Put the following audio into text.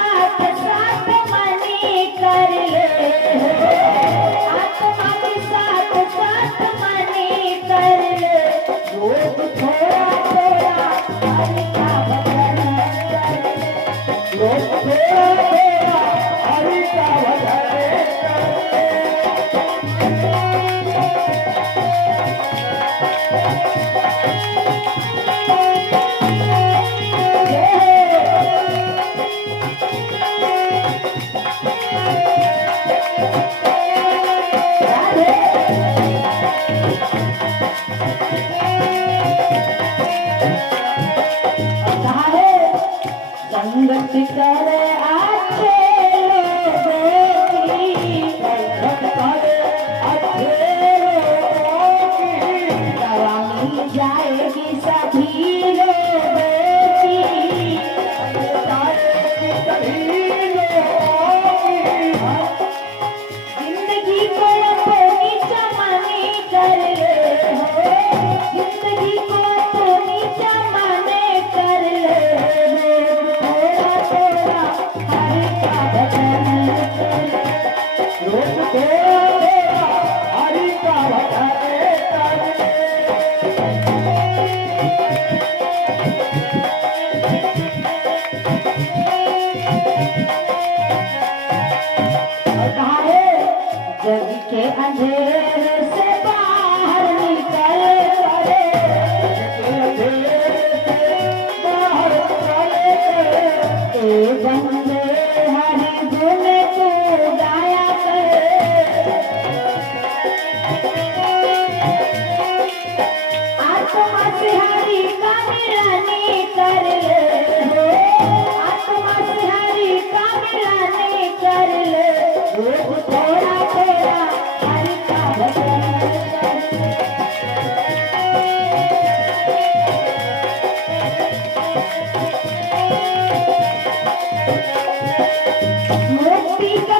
साथ साथ मनी कर ले, आत्मा के साथ साथ मनी कर ले, रोज थोड़ा थोड़ा हरि का भजन कर ले, रोज थोड़ा थोड़ा हरि का भजन संगत करे अच्छे लोगों की, संगत करे अच्छे लोगों की, दवा मिल जाएगी सभी लोगों की, जाएगी सभी लोगों की। जिंदगी को अपनी चमनी कर ले हो, जिंदगी को अपनी चमने कर ले, हरि का भजन कर ले, रोज थोड़ा थोड़ा हरि का भजन कर ले। और कहा है जग के अंधेरे से बाहर निकल करे, जग के अंधेरे से बाहर निकल करे, ए बंदे हरि गुण तू गाया करे, आत्मा से हरि का मिलनी कर ले हो, आत्मा से हरि का मिलनी कर ले, रोज थोड़ा थोड़ा हरि का भजन कर ले। मुक्ति का